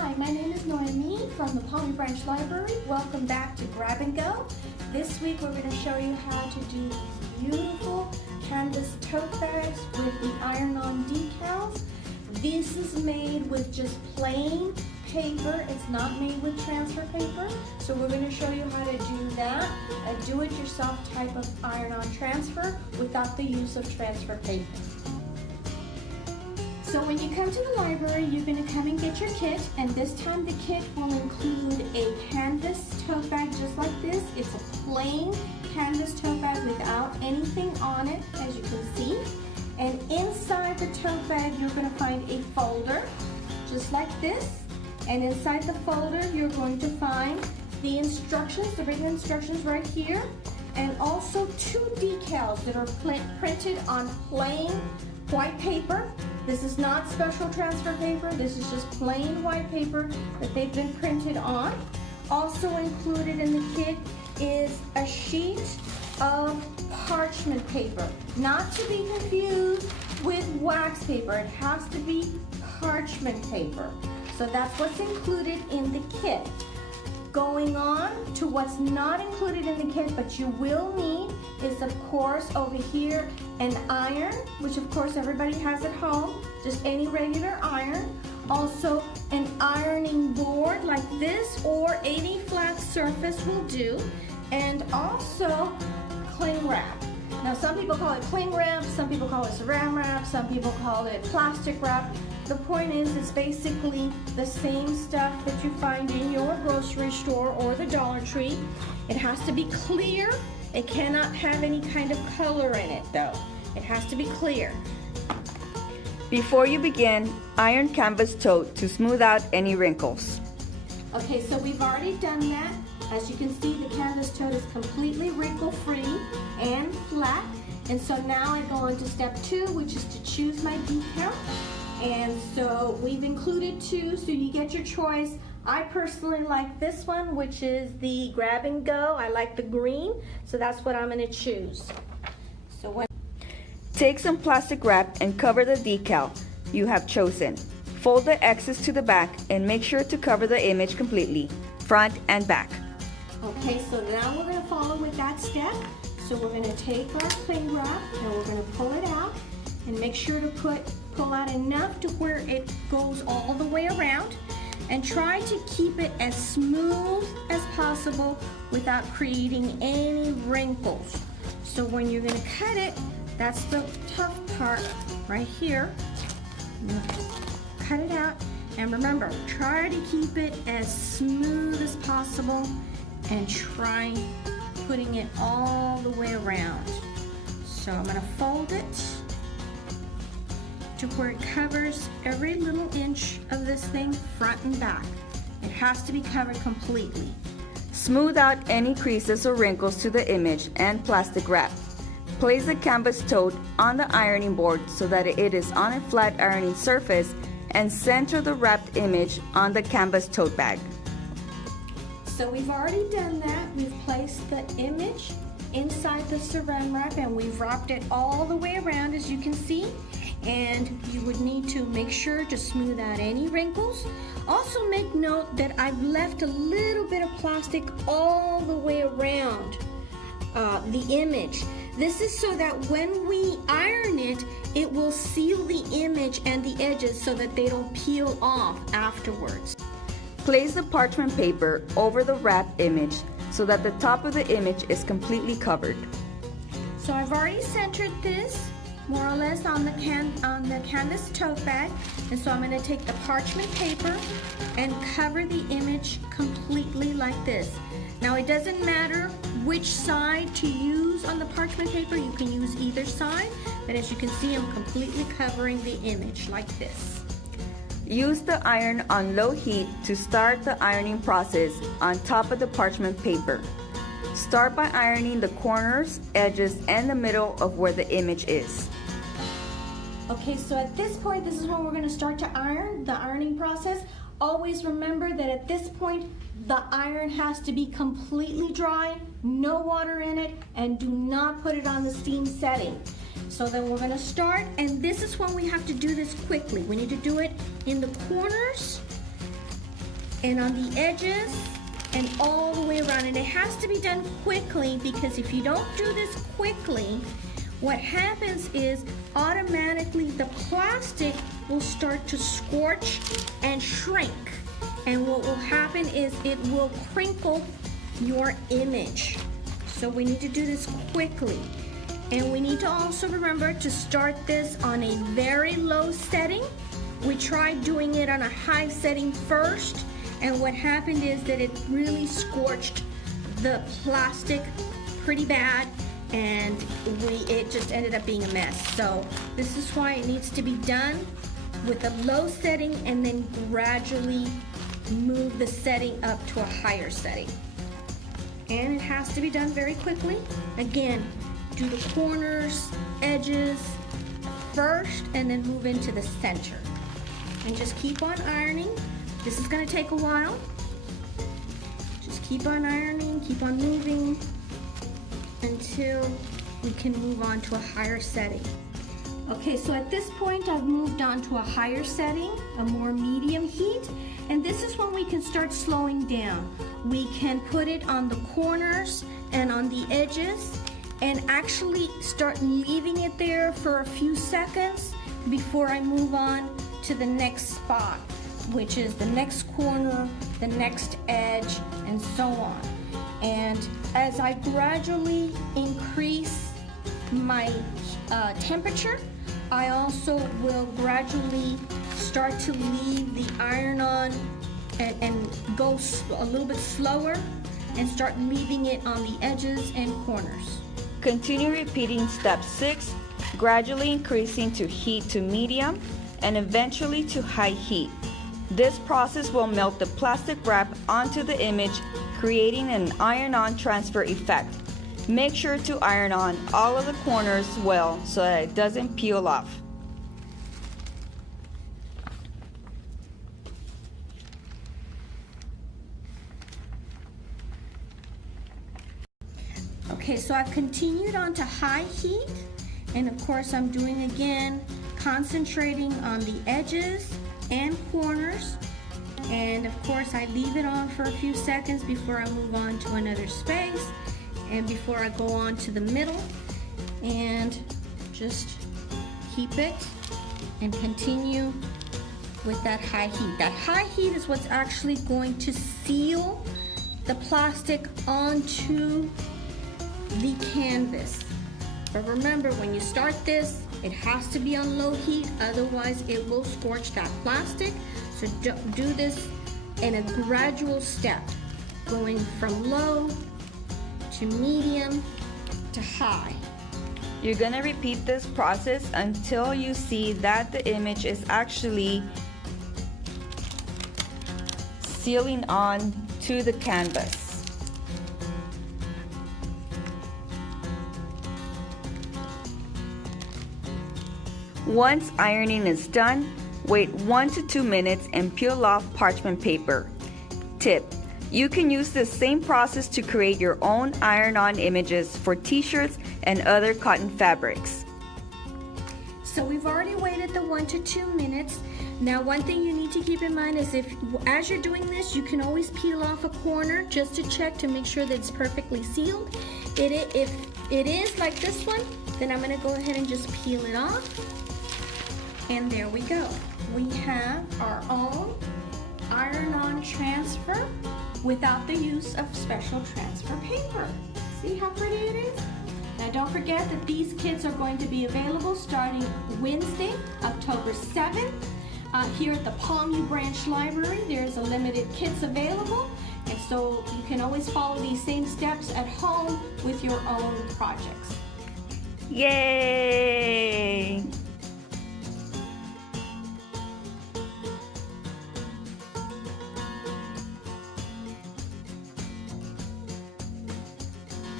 Hi, my name is Noemi from the Palm Branch Library. Welcome back to Grab and Go. This week we're going to show you how to do these beautiful canvas tote bags with the iron-on decals. This is made with just plain paper. It's not made with transfer paper. So we're going to show you how to do that, a do-it-yourself type of iron-on transfer without the use of transfer paper. So when you come to the library, you're going to come and get your kit, and this time the kit will include a canvas tote bag just like this. It's a plain canvas tote bag without anything on it, as you can see. And inside the tote bag, you're going to find a folder just like this. And inside the folder, you're going to find the instructions, the written instructions right here, and also two decals that are printed on plain white paper. This is not special transfer paper. This is just plain white paper that they've been printed on. Also included in the kit is a sheet of parchment paper. Not to be confused with wax paper. It has to be parchment paper. So that's what's included in the kit. Going on to what's not included in the kit, but you will need, is of course over here an iron, which of course everybody has at home, just any regular iron. Also an ironing board like this, or any flat surface will do. And also cling wrap. Now some people call it cling wrap, some people call it saran wrap, some people call it plastic wrap. The point is, it's basically the same stuff that you find in your grocery store or the Dollar Tree. It has to be clear. It cannot have any kind of color in it though. It has to be clear. Before you begin, iron canvas tote to smooth out any wrinkles. Okay, so we've already done that. As you can see, the canvas tote is completely wrinkle-free and flat. And so now I go on to step 2, which is to choose my decal. And so we've included 2, so you get your choice. I personally like this one, which is the Grab and Go. I like the green, so that's what I'm going to choose. Take some plastic wrap and cover the decal you have chosen. Fold the excess to the back and make sure to cover the image completely, front and back. Okay, so now we're going to follow with that step. So we're going to take our cling wrap and we're going to pull it out and make sure to pull out enough to where it goes all the way around, and try to keep it as smooth as possible without creating any wrinkles. So when you're going to cut it, that's the tough part right here. Cut it out, and remember, try to keep it as smooth as possible and try putting it all the way around. So I'm going to fold it to where it covers every little inch of this thing, front and back. It has to be covered completely. Smooth out any creases or wrinkles to the image and plastic wrap. Place the canvas tote on the ironing board so that it is on a flat ironing surface, and center the wrapped image on the canvas tote bag. So we've already done that. We've placed the image inside the saran wrap and we've wrapped it all the way around, as you can see. And you would need to make sure to smooth out any wrinkles. Also make note that I've left a little bit of plastic all the way around the image. This is so that when we iron it, it will seal the image and the edges so that they don't peel off afterwards. Place the parchment paper over the wrapped image so that the top of the image is completely covered. So I've already centered this more or less on the canvas tote bag, and so I'm going to take the parchment paper and cover the image completely like this. Now it doesn't matter which side to use on the parchment paper. You can use either side, but as you can see, I'm completely covering the image like this. Use the iron on low heat to start the ironing process on top of the parchment paper. Start by ironing the corners, edges, and the middle of where the image is. Okay, so at this point, this is when we're going to start to iron, the ironing process. Always remember that at this point, the iron has to be completely dry, no water in it, and do not put it on the steam setting. So then we're going to start, and this is when we have to do this quickly. We need to do it in the corners and on the edges and all the way around. And it has to be done quickly, because if you don't do this quickly, what happens is automatically the plastic will start to scorch and shrink. And what will happen is it will crinkle your image. So we need to do this quickly. And we need to also remember to start this on a very low setting. We tried doing it on a high setting first, and what happened is that it really scorched the plastic pretty bad, and it just ended up being a mess. So this is why it needs to be done with a low setting and then gradually move the setting up to a higher setting. And it has to be done very quickly. Again, do the corners, edges first, and then move into the center. And just keep on ironing. This is gonna take a while. Just keep on ironing, keep on moving until we can move on to a higher setting. Okay, so at this point I've moved on to a higher setting, a more medium heat, and this is when we can start slowing down. We can put it on the corners and on the edges and actually start leaving it there for a few seconds before I move on to the next spot, which is the next corner, the next edge, and so on. And as I gradually increase my temperature, I also will gradually start to leave the iron on and go a little bit slower and start leaving it on the edges and corners. Continue repeating step 6, gradually increasing to heat to medium and eventually to high heat. This process will melt the plastic wrap onto the image, creating an iron-on transfer effect. Make sure to iron on all of the corners well so that it doesn't peel off. Okay, so I've continued on to high heat, and of course I'm doing again, concentrating on the edges and corners, and of course I leave it on for a few seconds before I move on to another space and before I go on to the middle, and just keep it and continue with that high heat. That high heat is what's actually going to seal the plastic onto the canvas. But remember, when you start this, it has to be on low heat, otherwise it will scorch that plastic. So do this in a gradual step, going from low to medium to high. You're gonna repeat this process until you see that the image is actually sealing on to the canvas. Once ironing is done, wait 1 to 2 minutes and peel off parchment paper. Tip: you can use the same process to create your own iron-on images for t-shirts and other cotton fabrics. So we've already waited the 1 to 2 minutes. Now one thing you need to keep in mind is as you're doing this, you can always peel off a corner just to check to make sure that it's perfectly sealed. If it is like this one, then I'm going to go ahead and just peel it off. And there we go. We have our own iron-on transfer without the use of special transfer paper. See how pretty it is? Now don't forget that these kits are going to be available starting Wednesday, October 7th. Here at the Palmview Branch Library, there's a limited kits available, and so you can always follow these same steps at home with your own projects. Yay!